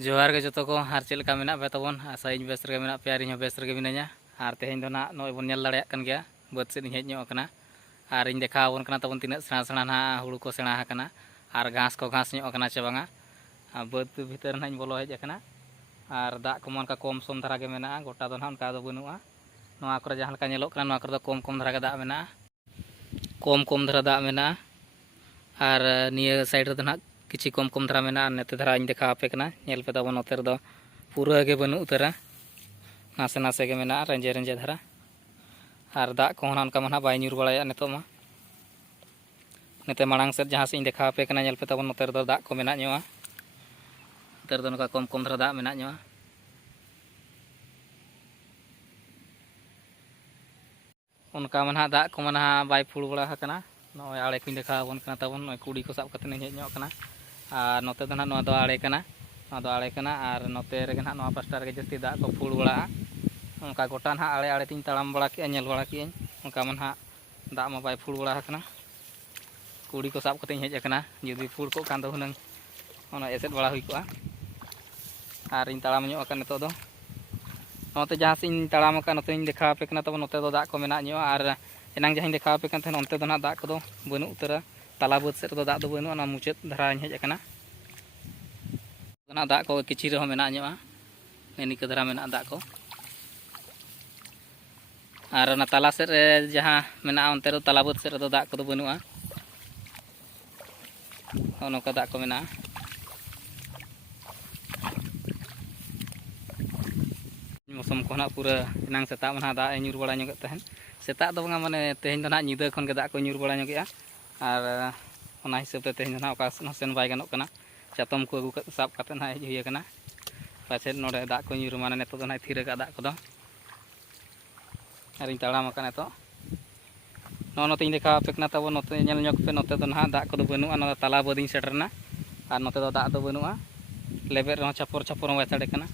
जोहार के जतो को आर चेल का मेना पे तबन आशा इन बेस रगे मेना पे आर इन बेस रगे मिनाया आर तेहेन दो ना नय बन नेल दाड़ेयाक कान गया बाद सेद हेज ᱧᱚᱜ ᱟᱠᱟᱱᱟ आर इन देखा आबोन काना तबन तिना सेणा सेणा ना हुड़ू को सेणा आकाना आर घास को घास ᱧᱚᱜ आकाना चे बांगा बाद भीतर ना बोलो हेज आकाना आर दा को मन का कम सम धारा गे मेना गोटा दो ना उनका दो बनुआ नोआ करे जहां लका नेलोक काना नोआ करे दो कम धारा गे दा मेना कम धारा दा मेना आर निया साइड रे दो ना किछि कम धारा मेना नेते धारा इन देखा आपे काना नेल पे तबन नोते दो पूरा गे बनु उतरा नासे नासे गे मेना रेंजे रेंजे धारा आर दा को होना उनका मना बाय ᱧᱩᱨ बाड़ाया नेतो मा नेते मांग से जहां से इन देखा पे कना नेल पे तबन नोते दो दा को मेना ᱧᱚᱜᱼᱟ नोते दो नका कम धारा दा मेना ᱧᱚᱜᱼᱟ उनका मना दा को मना बाय फुल बड़ा हकना नय आड़े को देखा बन कना तबन नय कुड़ी को साब कते ने हेज ᱧᱚᱜ कना आर नोते दो ना नो दो आड़े कना आर नोते रेगे ना नो पास्टा रे जस्ती दा को फुल बड़ा उनका गोटा ना आड़े आड़े तीन तड़ाम बड़ा के नेल बड़ा के उनका मन हा दा मा बाय फुल बड़ा हकना कुड़ी को साब कते हेज अकना जुदी फुल को कान दो हुनंग ओना एसेट बड़ा हुई कोआ आर इन तड़ाम ᱧᱚᱜ अकन नेतो दो नोते जहां से इन तड़ाम अकन नोते इन देखा पे कना तब नोते दो दा को मेना ᱧᱚᱜᱼᱟ आर एनांग जहां देखा पे कन थेन ओनते दो ना दा को दो बनु उतरा तला बाद से दो दा दो बनु ना मुचाद धारा हेज अकना ना दा को किछि रे मेना ᱧᱚᱜᱼᱟ एनी के धारा मेना दा को आर ना तला से रे जहां मेना ओनते रो तला बाद से दो दा को दो बनुआ नोका दा को मेना मौसम को ना पूरा एनांग सेता मना दा ᱧᱩᱨ बड़ा ᱧᱚᱜ तहन सेता दो बंगा माने तेहेन दो ना ᱧᱤᱫᱟᱹ खन के दा को ᱧᱩᱨ बड़ा ᱧᱚᱜᱼᱟ आर ओना हिसाब ते तेहेन ना ओका सेन बाय गानोक कना चातम को अगु साब काते ना हेज हुई कना पाछे नोडे दा को ᱧᱩᱨ माने नेतो दो ना थिर का दा को दो आर इन तड़ाम अकना तो नोते इन देखा पे कना तब नोते नेल ᱧᱚᱜ पे नोते दो ना दा को दो बनुआ ना तला बदिन सेटरना आर नोते दो दा दो बनुआ लेबे रे छापर छापर बाय ताड़े कना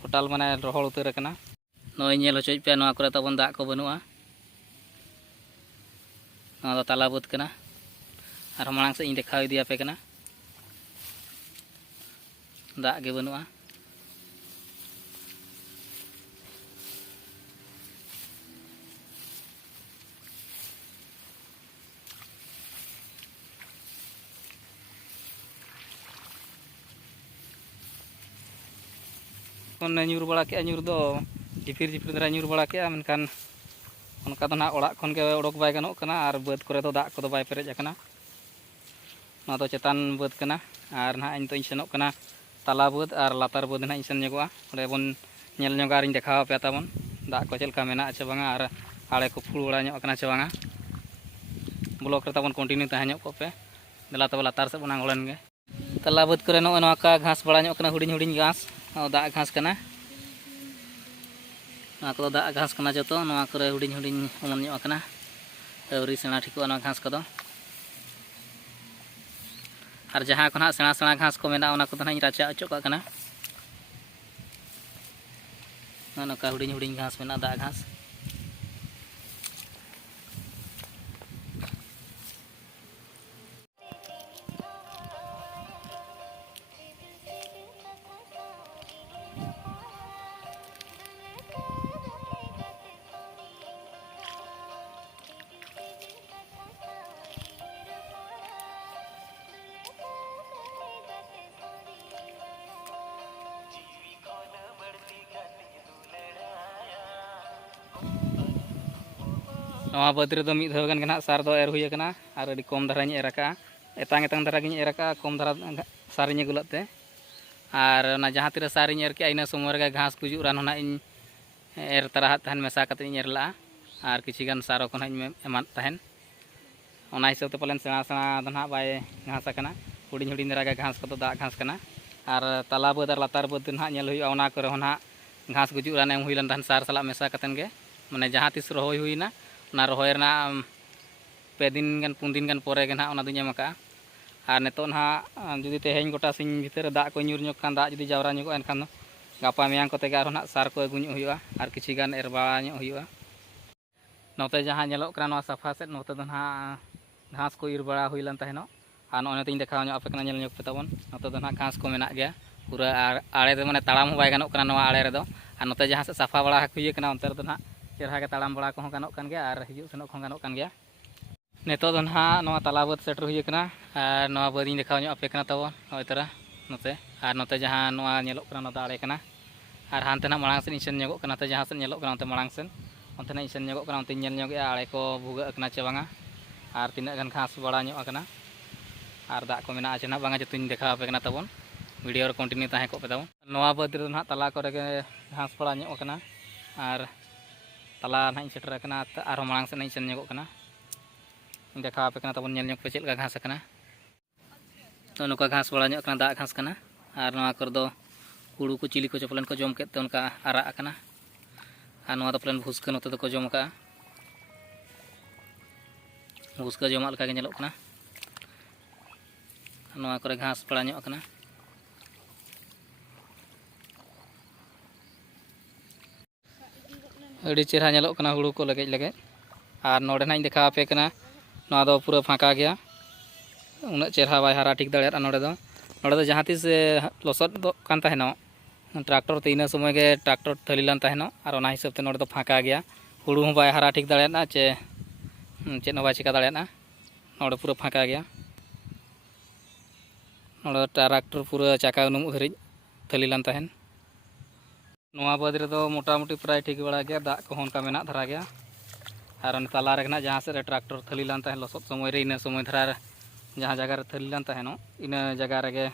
टोटल माने रोहड़ उतर कना नय नेल होचोय पे नोआ करे तबन दा को बनुआ ना दो तला बद कना आर मांग से इन देखा दिया पे कना दा गे बनुआ ᱧᱩᱨ बड़ा के ᱧᱩᱨ दो झिपिर झिपिर धारा ᱧᱩᱨ बड़ा के मेनखान उनका दो ना ओड़ा खन के ओडक बाय गानोक कना आर बाद करे दो दा को दो बाय पेरेज अकना ना दो चेतान बाद कना आर ना इन तो इन सेनोक कना तला बाद आर लातार बाद ना इन सेन ᱧᱚᱜᱼᱟ ओडे बन नेल ᱧᱚᱜ आर इन देखा पे तबन दा को चेलका मेना चे बांगा आर आड़े को फुल बड़ा ᱧᱚᱜ अकना चे बांगा ब्लॉक रे तबन कंटिन्यू तहा ᱧᱚᱜ को पे देला तब लातार से बना गोलन गे तला बाद करे नो नोआ का घास बड़ा ᱧᱚᱜ कना हुडिन हुडिन घास दा घास कना ना को दा घास कना जतो नोआ करे हुडिन हुडिन ओमन ᱧᱚᱜ कना अवरी सेना ठिको ना घास को दो आर जहां को ना सेना सेना घास को मेना ओना को ना राचा अचो का कना ना का हुडिन हुडिन घास मेना दा घास नवा बाद रे दो मिद धाव गान गना सार दो एर हुई कना आर अडी कम धारा एर का एतांग एतांग धारा गिन एर का कम धारा सार इन गुलते आर ना जहां तिरे सार इन एर के आइना समय रे घास गुजु रान होना इन एर तरा तहन मेसा कते इन एर ला आर किछि गान सारो को इन एमान तहन ओना हिसाब ते पलन सेना सेना दो ना बाय घास कना हुडिन हुडिन धारा घास को दा घास कना आर तला बाद आर लातार बाद ना नेल हुई ओना करे होना घास गुजु रान एम हुइलन तहन सार सला मेसा कतन गे माने जहां तिस रोहय हुइना ना रोहय ना पे दिन गान पुन दिन गान परे ना ओना दुñ एमका आर नेतो ना जुदी तेहेñ गोटा सिñ भीतर दा को ᱧᱩᱨ ᱧᱚᱜ खान दा जुदी जावरा ᱧᱚᱜ एनखान गापा मेयां कोते गार ना सार को अगुñ हुइवा आर किछि गान एर बाड़ा ᱧᱚᱜ हुइवा नोते जहां नेलोक कना नोआ सफा सेट नोते दो ना घास को इर बड़ा हुइलन तहेनो आर नोने तिñ देखाव ᱧᱚᱜ आपे कना नेल ᱧᱚᱜ पे तबन नोते दो ना घास को मेना गया पूरा आड़े दो माने ताड़ाम बाय गानोग कना नोआ आड़े रेदो और नोते जहाँ से साफा बड़ा हुई कना अंतर दो ना चेहरा के ताड़ाम बड़ा को गानोग कान गया और हिजुग सेनोग को गानोग कान गया नेतो दो ना नोआ ताला बाद सेटर हुई कना और नोआ बाद देखाव ᱧᱚᱜ ᱟᱯᱮ ᱠᱟᱱᱟ ᱛᱟᱵᱚᱱ नोय तरा नोते और नोते जहाँ नोआ ᱧᱮᱞᱚᱜ ᱠᱟᱱᱟ ᱱᱚᱣᱟ ᱫᱚ ᱟᱲᱮ ᱠᱟᱱᱟ और हानते ना मांग से इन ᱧᱚᱜᱚᱜ ᱠᱟᱱᱟ ᱛᱮ ᱡᱟᱦᱟᱸ ᱥᱮᱫ ᱧᱮᱞᱚᱜ ᱠᱟᱱᱟ ᱚᱱᱛᱮ ᱢᱟᱲᱟᱝ ᱥᱮᱱ ᱚᱱᱛᱮ ᱱᱟ ᱤᱧ ᱧᱚᱜᱚᱜ ᱠᱟᱱᱟ ᱚᱱᱛᱮ ᱧᱮᱞ ᱧᱚᱜᱮᱜᱼᱟ ᱟᱲᱮ ᱠᱚ ᱵᱷᱩᱜᱟᱹᱜ ᱠᱟᱱᱟ ᱪᱮ ᱵᱟᱝᱟ और तीना गान घास बड़ा ᱧᱚᱜ ᱟᱠᱟᱱᱟ और दाग को मेना ना बांगा जतुኝ देखा पे कना तबन वीडियो रे कंटिन्यू ताहे को पे तबन नोआ बाद रे ना तला करे के घास बड़ा ᱧᱚᱜ आकना और तला ना इन सेटर आकना और मांग से इन ᱧᱚᱜᱚᱜ कना देखा पे कना तबन ñᱮल ᱧᱚᱜ पे चेल का घास आकना तो नुका घास बड़ा ᱧᱚᱜ आकना दाग घास कना और नोआ कर दो हुड़ू को चिली को चपलन को जम केते उनका आरा आकना और नोआ दो प्लेन भुसका नोते दो को जम का भुसका जमा लका के ñeलᱚᱜ कना नोआ करे घास बड़ा ᱧᱚᱜ आकना अड़ी चेहरा ñeलᱚᱜ कना हुड़ू को लगे लगे और नोडे ना देखा पे कना नोआ दो पूरा फाका गया उन चेहरा बाय हारा ठीक दाड़े नोडे दो जहाँ तीस लसद दो कान ताहेनो ट्रैक्टर ते इन समय के ट्रैक्टर थली लान ताहेनो और ओना हिसाब ते नोडे दो फाका गया हुड़ू हूँ बाय हारा ठीक दाड़ेना चे चेद हूँ बाय चिका दाड़ेना नोडे पूरा फाका गया नोडे ट्रैक्टर पूरा चाका उनुम धरी थली लान ताहेन नोआ बाद रे दो मोटामुटी प्राय ठीक बड़ा गया दाग को होनका मेना धरा गया और ताला रे ना जहाँ से ट्रैक्टर थली लान ताहेन लसद समय रे इन समय धरा जहाँ जगह रे थली लान ताहेनो इन जगह रे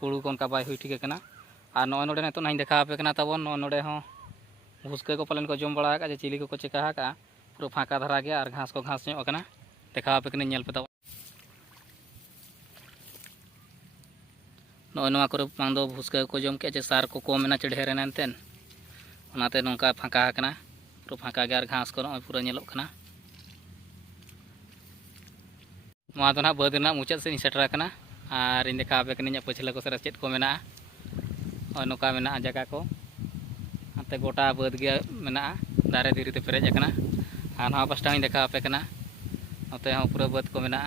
हुड़ू को उनका बाय हुई ठीक कना और नोए नोडे नेतो ना देखा पे कना तबन नोडे हो भुसके को पलन को जम बड़ा का जे चिली को चिका का पूरा फाका धरा गया और घास को घास ᱧᱚᱜ आकना देखा पे कने ñेल पे तबन नोए नोआ करे मांग दो भुसके को जम के जे सार को कम मेना चे ढेर एनतेन ओनाते नोंका फाका आकना पूरा फाका गया और घास को नोए पूरा ñeलᱚᱜ कना नोआ दो ना बाद ना मुचाद से सेटर आकना और इन देखा पे कने पछला को सर चेत को मेना और नोका मेना जगह को आते गोटा बाद गया मेना दारे धीरे ते पेरेज आकना और नोआ पास्टा इन देखा पे कना नोते हो पूरा बाद को मेना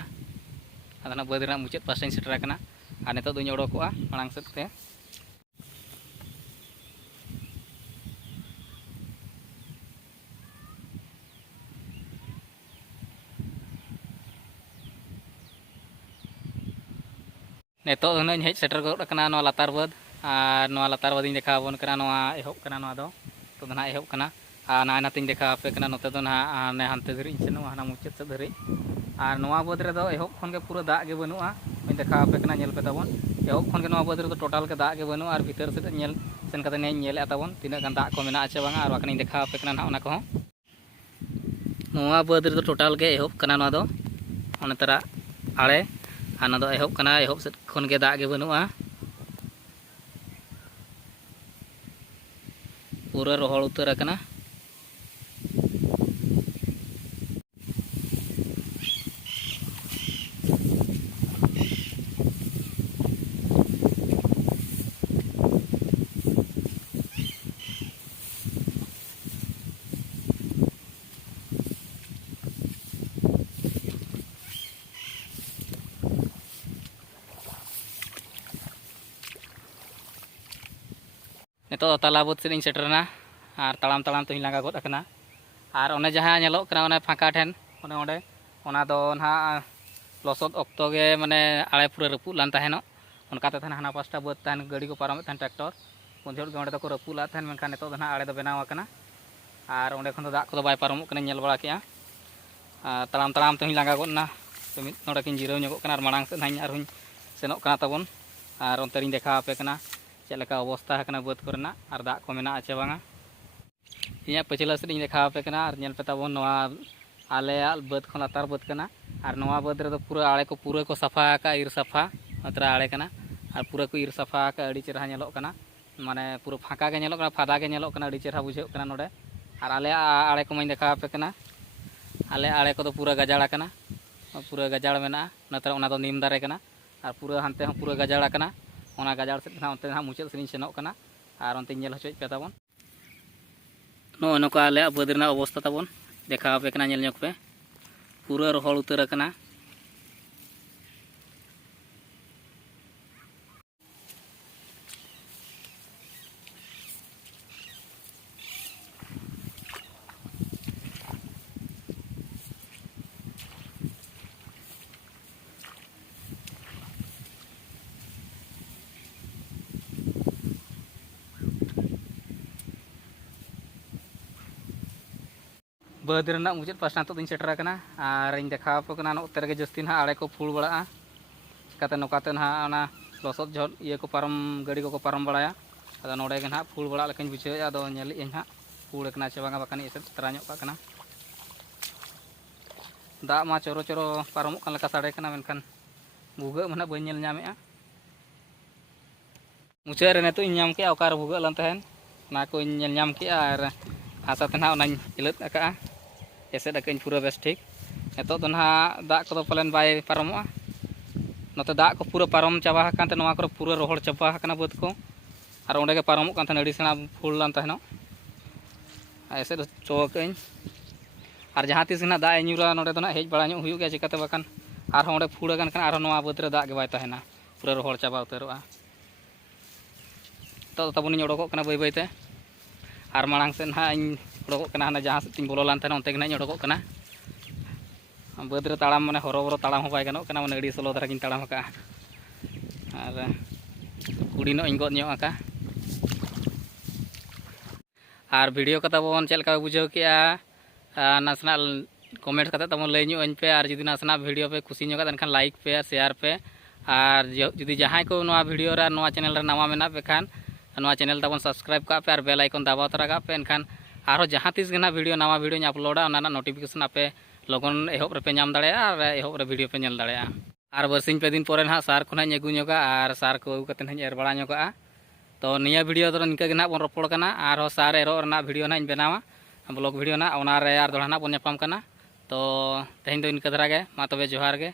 आदना बाद ना मुचाद पास्टा इन सेटर आकना और नितो दुñ ओडोकोआ मांग सेत ते नितो हन हेज सेटर गड कना नो लातार बाद और नो लातार बाद देखा बन कना नो एहब कना नो दो तो ना एहब कना और ना नातिन देखा पे कना नोते दो ना ने हानते धरी सेनो हाना मुचाद से धरी और नोआ बाद रे दो एहब खन के पूरा दाग के बनुआ देखा पे कना ñेल पे तबन एहब खन के नोआ बाद रे दो टोटल के दाग के बनुआ और भीतर से ñेल सेन कते ने ñेल तबन तिना गान दाग को मेना आछे बांगा और बाकनी देखा पे कना ना ओना को नोआ बाद रे दो टोटल के एहब कना नो दो ओने तरा आड़े आना दो एहब कना एहब से खन के दाग के बनुआ पूरा रोहड़ उतर कना नितो ताला बाद से सेटरना और ताड़ाम ताड़ाम तो लागा गद आकना और ओने जहाँ ñeलᱚᱜ कना ओने फाका ठेन ओने ओंडे ओना दो ना लसद अक्तो गे माने आड़े पूरा रपुद लान ताहेनो उनका तहन हाना पास्टा बाद तहन गाड़ी को पारम तहन ट्रैक्टर उन जोड़ ओंडे दो को रपुद ला तहन मेनखान नितो ना आड़े दो बनाव आकना और ओंडे खन दो दाग को बाय पारमोग कना ñेल बड़ा केआ ताड़ाम ताड़ाम तो लागा गदना तो मिद नोडे किन जिराव ñᱚᱜᱚᱜ कना और मांग से नाई और हुñ सेनोग कना तबन और ओंते रिñ देखा पे कना चेलका अवस्था है बाद करना और दाग को मेना आचे बांगा इं पछला से देखा पे कना और ñेल पे तबन नोआ आले बाद खन लातार बाद कना और नोआ बाद रे पूरा आड़े को पूरा को सफा का इर सफा अतरा आड़े कना और पूरा को इर सफा का अड़ी चेहरा ñeलᱚᱜ कना माने पूरा फाका के ñeलᱚᱜ कना फादा के ñeलᱚᱜ कना अड़ी चेहरा बुझाᱹᱜ कना नोडे और आले आड़े को मैं देखा पे कना आले आड़े को पूरा गजाड़ा कना पूरा गजाड़ मेना नतर ओना दो नीम दारे कना और पूरा हानते हो पूरा गजाड़ा कना ओना गजाड़ से ना ओनते ना मुचाद से सेनोग कना और ओनते ñेल होचोय पे तबन नो नोका आले बाद रेना अवस्था तबन देखा पे कना ñेल ñok पे पूरा रोहड़ उतर कना बाद रेना मुचाद पास्टा तो सेटर करना और इन देखा करना नोते रगे जस्ती ना आड़े को फुल बड़ा चिकाते नौकाते ना लसद झोल ये को पारम गाड़ी को पारम बड़ा अदा नोड़े ना फुल बड़ा लेकिन बुझे अदो नेली ना फुल करना चे बांगा बाकानी एसे तरा ᱧᱚᱜ करना दा मा चोरो चोरो पारम कान लका साड़े करना मेनखान भूगा मना बन नेल ᱧᱟᱢᱮᱜᱼᱟ मुचाद रे नेतो ᱧᱟᱢ के ओकार भूगा लन तहन ना को नेल ᱧᱟᱢ के और हासा ते ना ओनाñ इलत अका एसे दकन पूरा बेस ठीक नेतो तो ना दा को पलेन बाय पारमोआ नोते दा को पूरा पारम चाबा कानते नोवा को पूरा रोहड़ चाबा काना बद को और ओंडे के पारमो कानते अड़ी सेना फुल लान तहनो ऐसे तो चोकइन और जहाँ तीस ना दा न्यूरा नोडे तो ना हेज बड़ा हुई गया चिकाते बाकान और ओंडे फुड़ गान और नोवा बद रे दा के बाय तहना पूरा रोहड़ चाबा उतरोआ तो तबुनी ओडोक कना बाय बायते और मांग से ना इन ओडोक कना ना जहाँ से बोलो लान तहना ओंते ना ओडोक कना बद रे ताड़ाम माने हरोबरो ताड़ाम हो बाय गानो कना माने अड़ी सलो धरा गिन ताड़ाम का और कुड़ी नो इन गद ᱧᱚᱜ आका और वीडियो का तबन चलका बुझाव किया नासना कमेंट करते तबन लय ᱧᱚᱜ पे और जुदी नासना वीडियो पे खुशी ᱧᱚᱜ एनखान लाइक पे शेयर पे और जुदी जहां को नवा वीडियो रा नवा चैनल रे नवा मेना पे खान नवा चैनल तबन सब्सक्राइब का पे और बेल आइकन दबाव तरा का पे एनखान आरो जहां तीस गना वीडियो नवा वीडियो अपलोडा ओना नोटिफिकेशन आपे लगन एहब रे पे नाम दाड़े और एहब रे वीडियो पे नेल दाड़े और बरसिंग पे दिन पोरे ना सार को ना अगू ᱧᱚᱜᱟ और सार को अगू कते ना एर बड़ा ᱧᱚᱜᱟ तो निया वीडियो तो निका गना बन रपड़ कना और सार एरो रना वीडियो ना बनावा ब्लॉग वीडियो ना ओना रे और दोड़ा ना बन नेपाम कना तो तेहन दो इनका धरा गे मा तबे जोहार गे।